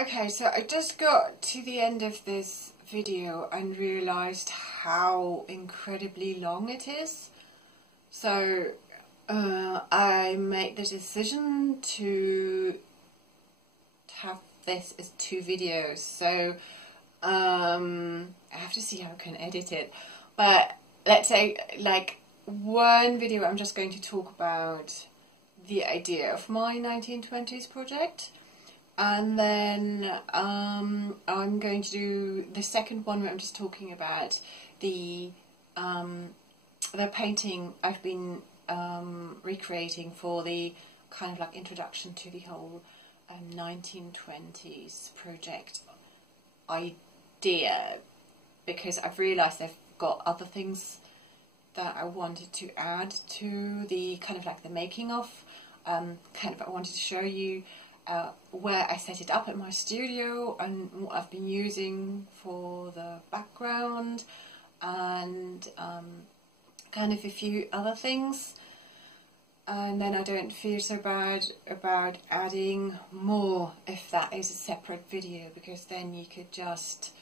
Okay, so I just got to the end of this video and realised how incredibly long it is. So I made the decision to have this as 2 videos. So I have to see how I can edit it. But let's say like one video I'm just going to talk about the idea of my 1920s project. And then I'm going to do the second one where I'm just talking about the painting I've been recreating for the kind of like introduction to the whole 1920s project idea, because I've realised I've got other things that I wanted to add to the kind of like the making of. I wanted to show you where I set it up at my studio and what I've been using for the background, and kind of a few other things. And then I don't feel so bad about adding more if that is a separate video, because then you could just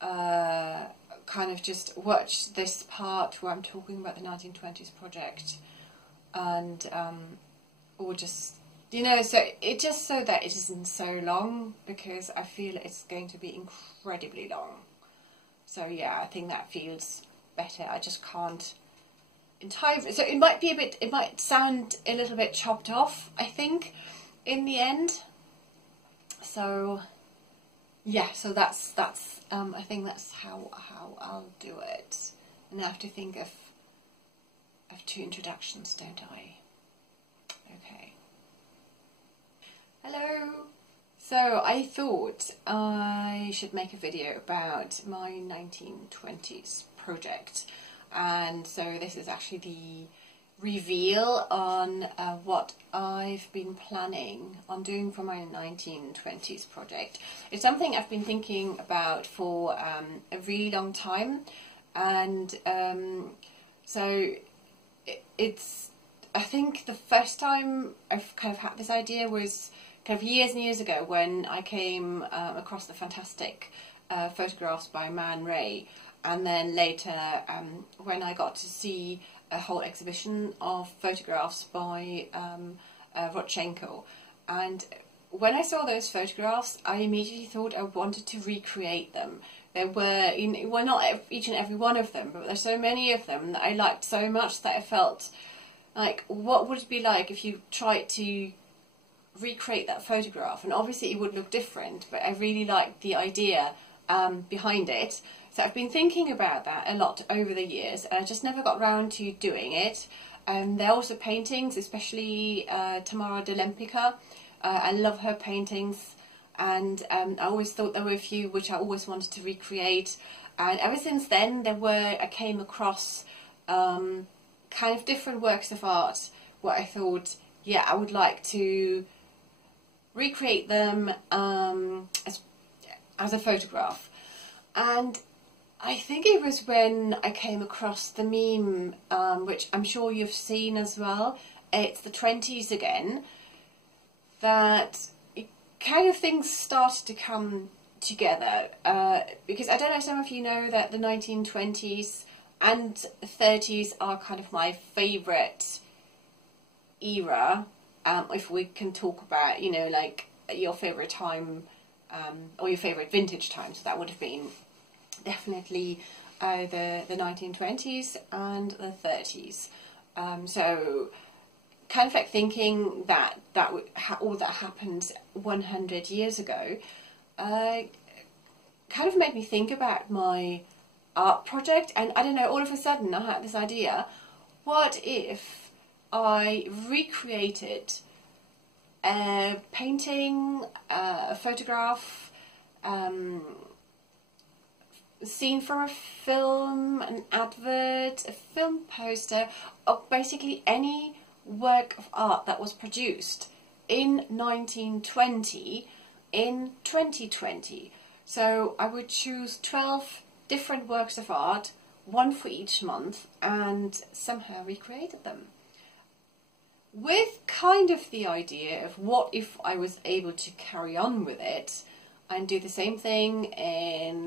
kind of just watch this part where I'm talking about the 1920s project, and or just, you know, so it just so that it isn't so long, because I feel it's going to be incredibly long. So yeah, I think that feels better. I just can't entirely, so it might be a bit, it might sound a little bit chopped off, I think, in the end. So yeah, so that's I think that's how I'll do it. And I have to think of 2 introductions, don't I? Okay. Hello! So I thought I should make a video about my 1920s project, and so this is actually the reveal on what I've been planning on doing for my 1920s project. It's something I've been thinking about for a really long time, and so it's, I think the first time I've kind of had this idea was kind of years and years ago, when I came across the fantastic photographs by Man Ray, and then later when I got to see a whole exhibition of photographs by Rodchenko. And when I saw those photographs, I immediately thought I wanted to recreate them. There were, well, not each and every one of them, but there's so many of them that I liked so much that I felt like, what would it be like if you tried to recreate that photograph? And obviously it would look different, but I really liked the idea behind it. So I've been thinking about that a lot over the years, and I just never got round to doing it. There are also paintings, especially Tamara de Lempicka. I love her paintings, and I always thought there were a few which I always wanted to recreate. And ever since then, I came across kind of different works of art where I thought, yeah, I would like to recreate them as a photograph. And I think it was when I came across the meme, which I'm sure you've seen as well, it's the 20s again, that it kind of things started to come together, because I don't know, some of you know that the 1920s and 30s are kind of my favourite era, if we can talk about, you know, like your favourite time, or your favourite vintage time. So that would have been definitely the 1920s and the 30s. So kind of like thinking that all that happened 100 years ago kind of made me think about my art project. And I don't know, all of a sudden I had this idea, what if I recreated a painting, a photograph, scene from a film, an advert, a film poster, or basically any work of art that was produced in 1920 in 2020. So I would choose 12 different works of art, one for each month, and somehow recreated them. with kind of the idea of what if I was able to carry on with it and do the same thing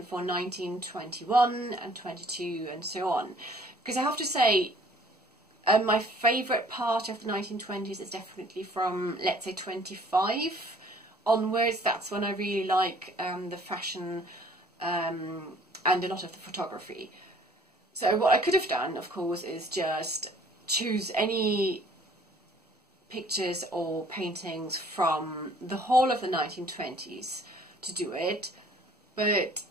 for 1921 and 22 and so on. Because I have to say, my favourite part of the 1920s is definitely from, let's say, 25 onwards. That's when I really like the fashion and a lot of the photography. So what I could have done, of course, is just choose any pictures or paintings from the whole of the 1920s to do it, but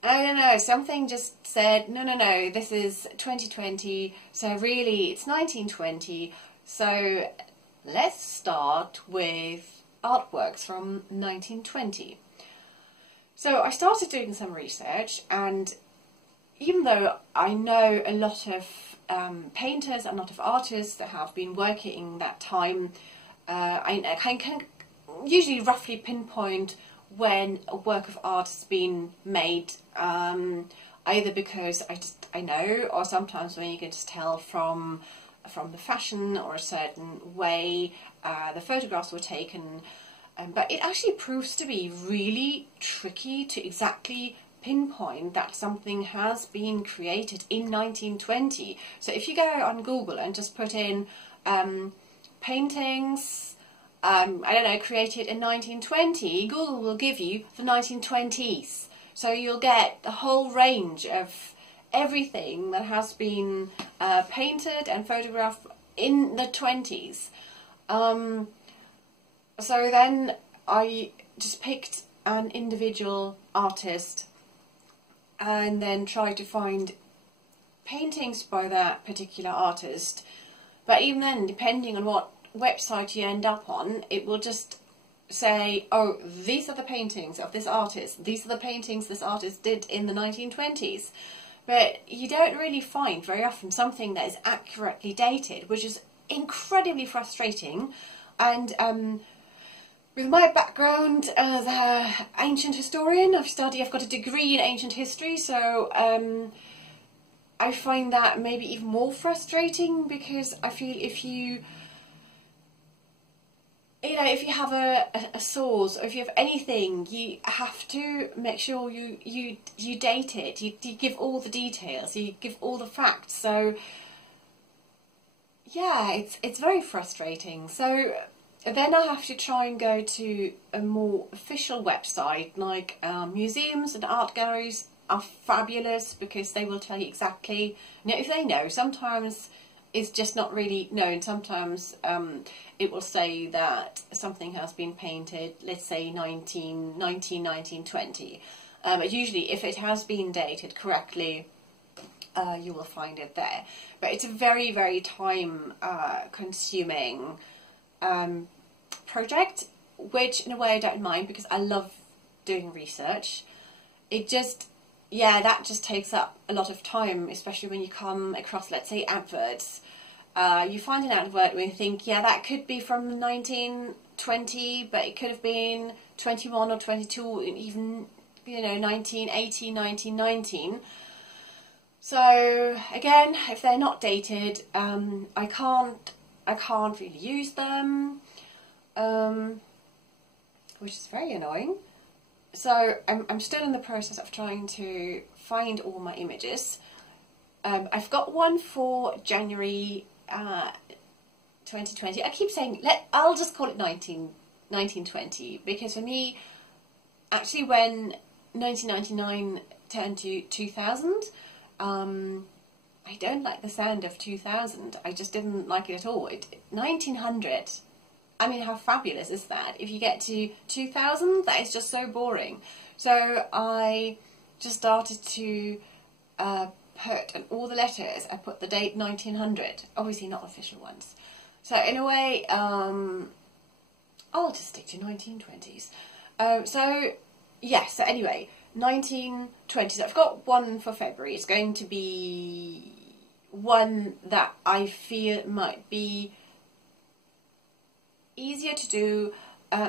I don't know, something just said, no, this is 2020, so really it's 1920, so let's start with artworks from 1920. So I started doing some research, and even though I know a lot of painters and a lot of artists that have been working that time, I can usually roughly pinpoint when a work of art has been made, either because I know, or sometimes when you can just tell from the fashion or a certain way the photographs were taken. But it actually proves to be really tricky to exactly pinpoint that something has been created in 1920. So if you go on Google and just put in paintings, I don't know, created in 1920, Google will give you the 1920s. So you'll get the whole range of everything that has been painted and photographed in the 20s. So then I just picked an individual artist and then tried to find paintings by that particular artist. But even then, depending on what website you end up on, it will just say, oh, these are the paintings of this artist, these are the paintings this artist did in the 1920s. But you don't really find very often something that is accurately dated, which is incredibly frustrating. And with my background as an ancient historian, I've got a degree in ancient history, so I find that maybe even more frustrating, because I feel if you have a source, or if you have anything, you have to make sure you date it, you give all the details, you give all the facts. So yeah, it's very frustrating. So then I have to try and go to a more official website, like museums and art galleries are fabulous, because they will tell you exactly, if they know. Sometimes it's just not really known. Sometimes it will say that something has been painted, let's say 1920. But usually if it has been dated correctly, you will find it there. But it's a very, very time consuming project, which in a way I don't mind, because I love doing research. It just, yeah, that just takes up a lot of time, especially when you come across, let's say, adverts. You find an advert where you think, yeah, that could be from 1920, but it could have been 21 or 22, even, 1918, 1919. So again, if they're not dated, I can't really use them, which is very annoying. So I'm still in the process of trying to find all my images. I've got one for January 2020. I keep saying, I'll just call it 1920, because for me, actually when 1999 turned to 2000, I don't like the sound of 2000. I just didn't like it at all. 1900, I mean, how fabulous is that? If you get to 2000, that is just so boring. So I just started to put in all the letters, I put the date 1900, obviously not official ones. So in a way, I'll just stick to 1920s. So yes, so anyway, 1920s. I've got one for February. It's going to be one that I feel might be easier to do,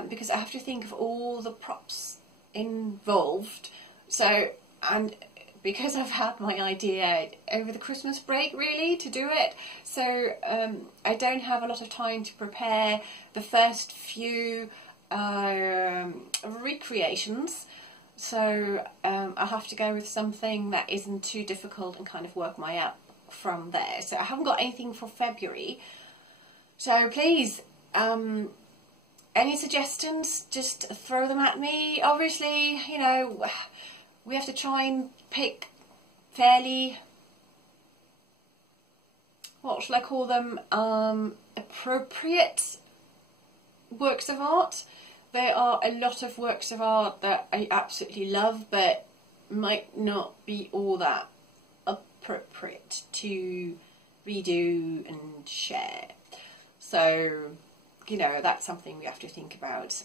because I have to think of all the props involved. So, and because I've had my idea over the Christmas break really to do it, so I don't have a lot of time to prepare the first few recreations, so I'll have to go with something that isn't too difficult and kind of work my up from there. So I haven't got anything for February, so please any suggestions, just throw them at me. Obviously, you know, we have to try and pick fairly, what shall I call them, appropriate works of art. There are a lot of works of art that I absolutely love, but might not be all that appropriate to redo and share. So, you know, that's something we have to think about.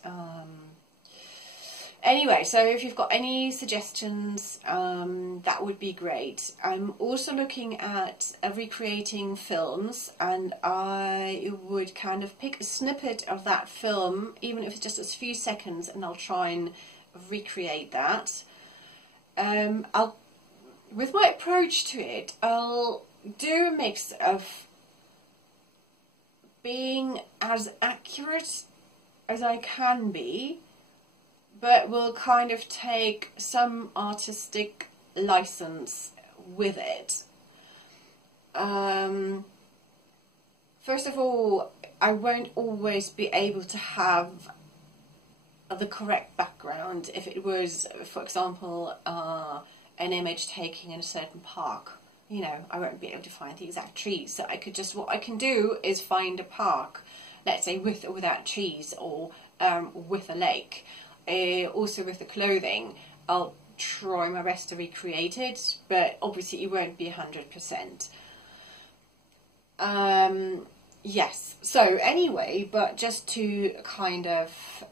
Anyway, so if you've got any suggestions, that would be great. I'm also looking at recreating films, and I would kind of pick a snippet of that film, even if it's just a few seconds, and I'll try and recreate that. With my approach to it, I'll do a mix of being as accurate as I can be, but will kind of take some artistic license with it. First of all, I won't always be able to have the correct background if it was, for example, an image taken in a certain park. You know, I won't be able to find the exact trees, so I could just, what I can do is find a park, let's say with or without trees, or with a lake. Also with the clothing, I'll try my best to recreate it, but obviously it won't be 100%. Yes, so anyway, but just to kind of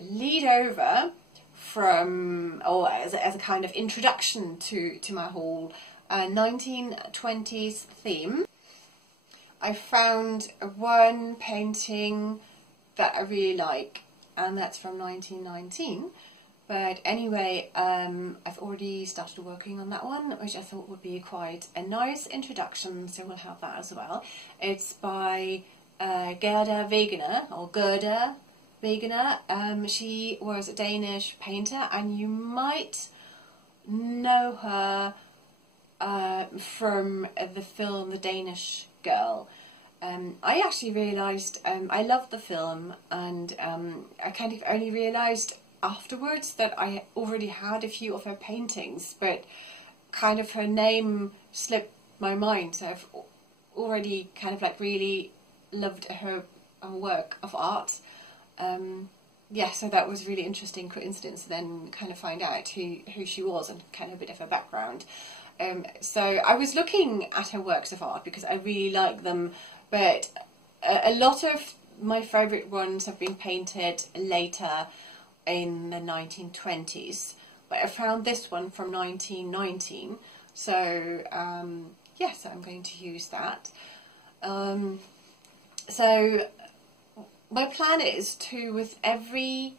lead over from, or as a kind of introduction to my whole 1920s theme, I found one painting that I really like, and that's from 1919. But anyway, I've already started working on that one, which I thought would be quite a nice introduction, so we'll have that as well. It's by Gerda Wegener, or Gerda Wegener. She was a Danish painter, and you might know her from the film The Danish Girl. I actually realised I loved the film, and I kind of only realised afterwards that I already had a few of her paintings, but kind of her name slipped my mind, so I've already kind of like really loved her work of art. Yeah, so that was really interesting coincidence to then kind of find out who she was and kind of a bit of her background. So I was looking at her works of art because I really like them, but a lot of my favourite ones have been painted later in the 1920s. But I found this one from 1919, so yeah, so I'm going to use that. So my plan is to, with every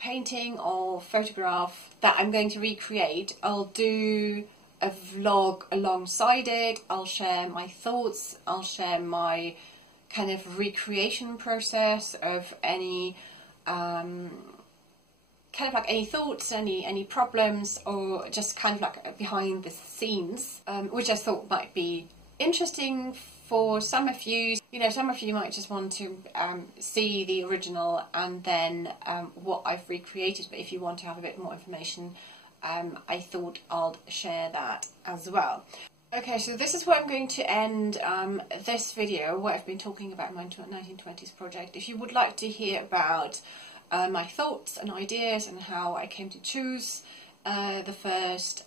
painting or photograph that I'm going to recreate, I'll do a vlog alongside it. I'll share my thoughts, I'll share my kind of recreation process of any kind of like any thoughts, any problems, or just kind of like behind the scenes, which I thought might be interesting for some of you. You know, some of you might just want to see the original and then what I've recreated, but if you want to have a bit more information, I thought I'll share that as well. Okay, so this is where I'm going to end this video, what I've been talking about my 1920s project. If you would like to hear about my thoughts and ideas and how I came to choose the first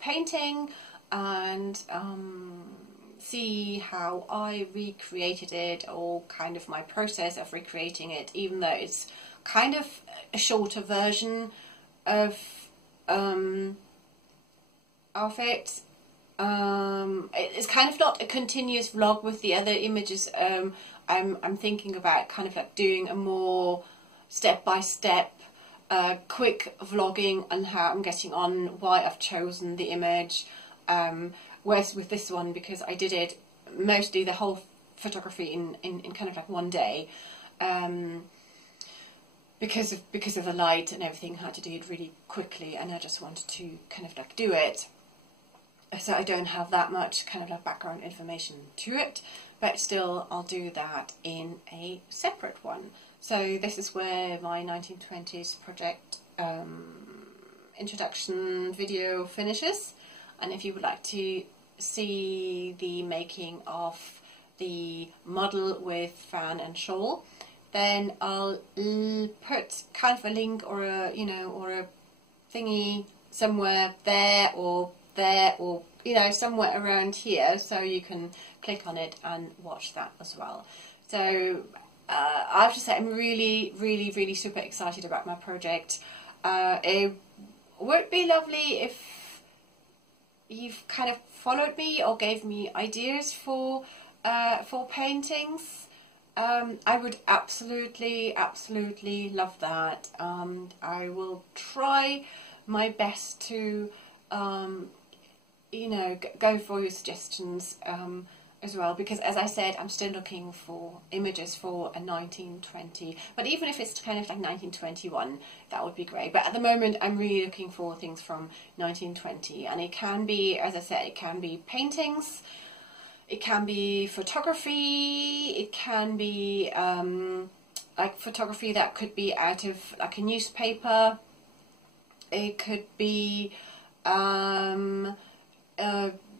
painting, and see how I recreated it, or kind of my process of recreating it, even though it's kind of a shorter version of it. It's kind of not a continuous vlog with the other images. I'm thinking about kind of like doing a more step-by-step quick vlogging on how I'm getting on, why I've chosen the image. Whereas with this one, because I did it mostly the whole photography in kind of like one day, because of the light and everything, I had to do it really quickly, and I just wanted to kind of like do it. So I don't have that much kind of like background information to it, but still I'll do that in a separate one. So this is where my 1920s project introduction video finishes, and if you would like to see the making of the model with fan and shawl, then I'll put kind of a link or a, you know, or a thingy somewhere there or you know, somewhere around here, so you can click on it and watch that as well. So I have to say, I'm really super excited about my project. It would be lovely if you've kind of followed me or gave me ideas for paintings. I would absolutely love that. I will try my best to you know, go for your suggestions as well, because as I said, I'm still looking for images for a 1920, but even if it's kind of like 1921, that would be great. But at the moment, I'm really looking for things from 1920, and it can be, as I said, it can be paintings, it can be photography, it can be like photography that could be out of like a newspaper, it could be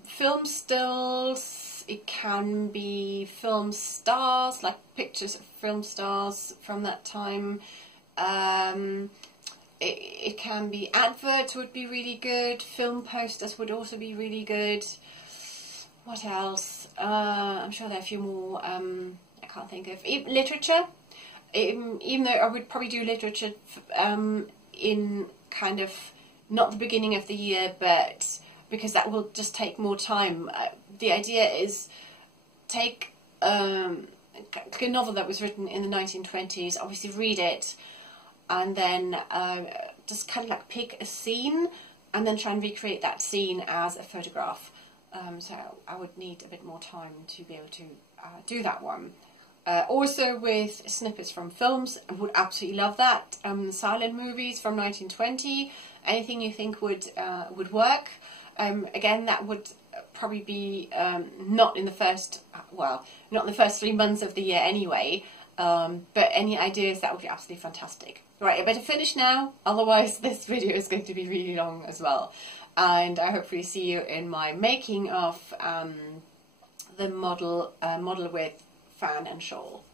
film stills, it can be film stars, like pictures of film stars from that time. It can be adverts, would be really good, film posters would also be really good. What else? I'm sure there are a few more, I can't think of. Literature, even though I would probably do literature in kind of not the beginning of the year, but because that will just take more time. The idea is take a novel that was written in the 1920s, obviously read it, and then just kind of like pick a scene and then try and recreate that scene as a photograph. So I would need a bit more time to be able to do that one. Also with snippets from films, I would absolutely love that. Silent movies from 1920, anything you think would work. Again, that would probably be not in the first 3 months of the year anyway, but any ideas, that would be absolutely fantastic. Right, I better finish now, otherwise this video is going to be really long as well. And I hopefully see you in my making of the model with fan and shawl.